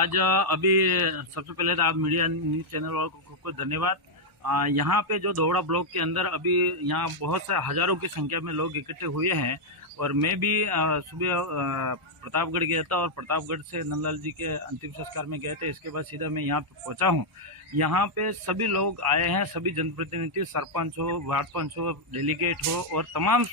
आज अभी सबसे पहले तो आप मीडिया न्यूज़ चैनल वालों को धन्यवाद। यहाँ पे जो दोहड़ा ब्लॉक के अंदर अभी यहाँ बहुत से हज़ारों की संख्या में लोग इकट्ठे हुए हैं और मैं भी सुबह प्रतापगढ़ गया था और प्रतापगढ़ से नंदलाल जी के अंतिम संस्कार में गए थे। इसके बाद सीधा मैं यहाँ पे पहुँचा हूँ। यहाँ पे सभी लोग आए हैं, सभी जनप्रतिनिधि, सरपंच हो, वार्ड पंच हो, डेलीगेट हो और तमाम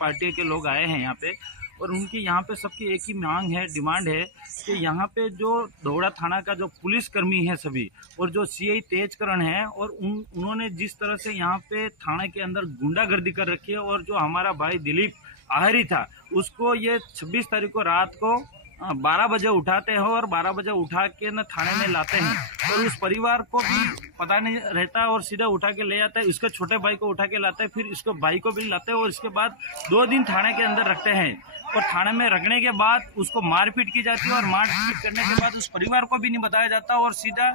पार्टी के लोग आए हैं यहाँ पे। और उनकी यहाँ पे सबकी एक ही मांग है, डिमांड है कि यहाँ पे जो दोहड़ा थाना का जो पुलिसकर्मी है सभी और जो सीआई तेजकरण है और उन्होंने जिस तरह से यहाँ पे थाने के अंदर गुंडागर्दी कर रखी है और जो हमारा भाई दिलीप आहिरी था उसको ये 26 तारीख को रात को 12 बजे उठाते हैं और 12 बजे उठा के न थाने में लाते हैं और उस परिवार को भी पता नहीं रहता है और सीधा उठा के ले जाता है। इसके छोटे भाई को उठा के लाते हैं, फिर इसको भाई को भी लाते हैं और इसके बाद 2 दिन थाने के अंदर रखते हैं और थाने में रखने के बाद उसको मारपीट की जाती है और मारपीट करने के बाद उस परिवार को भी नहीं बताया जाता और सीधा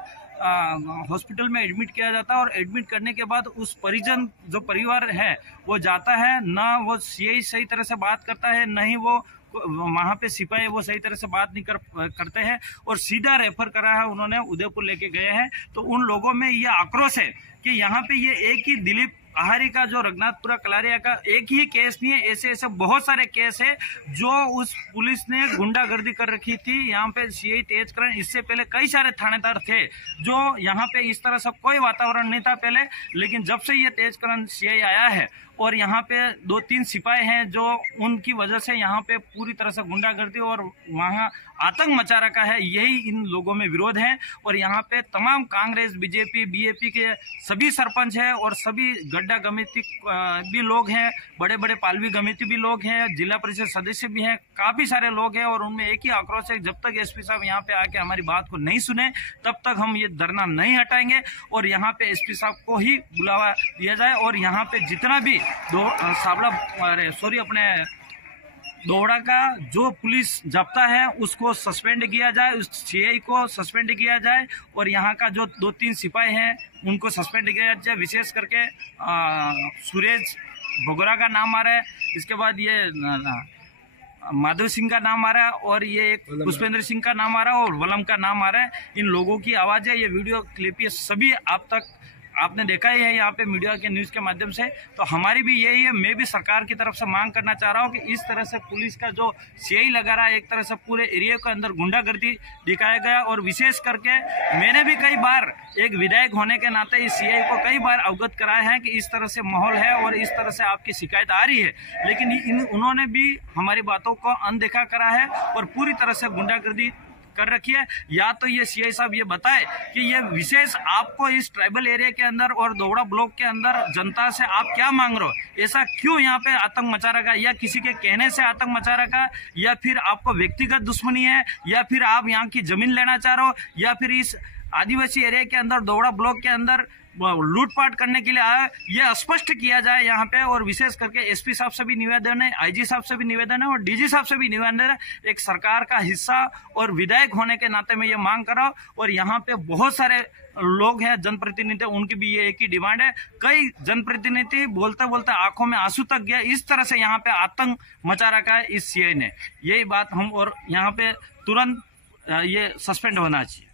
हॉस्पिटल में एडमिट किया जाता है और एडमिट करने के बाद उस परिजन जो परिवार है वो जाता है, ना वो सीआई सही तरह से बात करता है, न ही वो वहाँ पे सिपाही वो सही तरह से बात नहीं करते हैं और सीधा रेफर करा है उन्होंने, उदयपुर लेके गए हैं। तो उन लोगों में ये आक्रोश है कि यहाँ पे ये एक ही दिलीप आहारी का जो रघुनाथपुरा कलारिया का एक ही केस नहीं है, ऐसे ऐसे बहुत सारे केस है जो उस पुलिस ने गुंडागर्दी कर रखी थी। यहाँ पे सीआई तेजकरण, इससे पहले कई सारे थानेदार थे जो यहाँ पे इस तरह से कोई वातावरण नहीं था पहले, लेकिन जब से ये तेजकरण सीआई आया है और यहाँ पे 2-3 सिपाही हैं जो उनकी वजह से यहाँ पे पूरी तरह से गुंडागर्दी और वहाँ आतंक मचा रखा है, यही इन लोगों में विरोध है। और यहाँ पे तमाम कांग्रेस, बीजेपी, बीएपी के सभी सरपंच हैं और सभी गड्ढा गमिति भी लोग हैं, बड़े बड़े पालवी गमिति भी लोग हैं, जिला परिषद सदस्य भी हैं, काफ़ी सारे लोग हैं और उनमें एक ही आक्रोश है, जब तक एसपी साहब यहाँ पे आके हमारी बात को नहीं सुने तब तक हम ये धरना नहीं हटाएंगे और यहाँ पे एसपी साहब को ही बुलावा दिया जाए और यहाँ पे जितना भी दोहड़ा का जो पुलिस जब्ता है उसको सस्पेंड किया जाए, उस सीआई को सस्पेंड किया जाए और यहाँ का जो 2-3 सिपाही हैं उनको सस्पेंड किया जाए। विशेष करके सुरेश भगोरा का नाम आ रहा है, इसके बाद ये माधव सिंह का नाम आ रहा है और ये एक पुष्पेंद्र सिंह का नाम आ रहा है और वलम का नाम आ रहा है। इन लोगों की आवाज़ है, ये वीडियो क्लिप ये सभी आप तक आपने देखा ही है यहाँ पे मीडिया के न्यूज़ के माध्यम से। तो हमारी भी यही है, मैं भी सरकार की तरफ से मांग करना चाह रहा हूँ कि इस तरह से पुलिस का जो सीआई लगा रहा है, एक तरह से पूरे एरिया के अंदर गुंडागर्दी दिखाया गया और विशेष करके मैंने भी कई बार एक विधायक होने के नाते इस सीआई को कई बार अवगत कराया है कि इस तरह से माहौल है और इस तरह से आपकी शिकायत आ रही है, लेकिन उन्होंने भी हमारी बातों को अनदेखा करा है और पूरी तरह से गुंडागर्दी कर रखी है। या तो ये सीआई साहब ये बताए कि ये विशेष आपको इस ट्राइबल एरिया के अंदर और दोहड़ा ब्लॉक के अंदर जनता से आप क्या मांग रहे हो, ऐसा क्यों यहाँ पे आतंक मचा रखा, या किसी के कहने से आतंक मचा रखा, या फिर आपको व्यक्तिगत दुश्मनी है, या फिर आप यहाँ की जमीन लेना चाह रहे हो, या फिर इस आदिवासी एरिया के अंदर दोहड़ा ब्लॉक के अंदर लूटपाट करने के लिए आया, ये स्पष्ट किया जाए यहाँ पे। और विशेष करके एसपी साहब से भी निवेदन है, आईजी साहब से भी निवेदन है और डीजी साहब से भी निवेदन है, एक सरकार का हिस्सा और विधायक होने के नाते में ये मांग करा। और यहाँ पे बहुत सारे लोग हैं, जनप्रतिनिधि, उनकी भी ये एक ही डिमांड है। कई जनप्रतिनिधि बोलते बोलते आंखों में आंसू तक गया, इस तरह से यहाँ पे आतंक मचा रखा है इस सीआई ने, यही बात हम, और यहाँ पे तुरंत ये सस्पेंड होना चाहिए।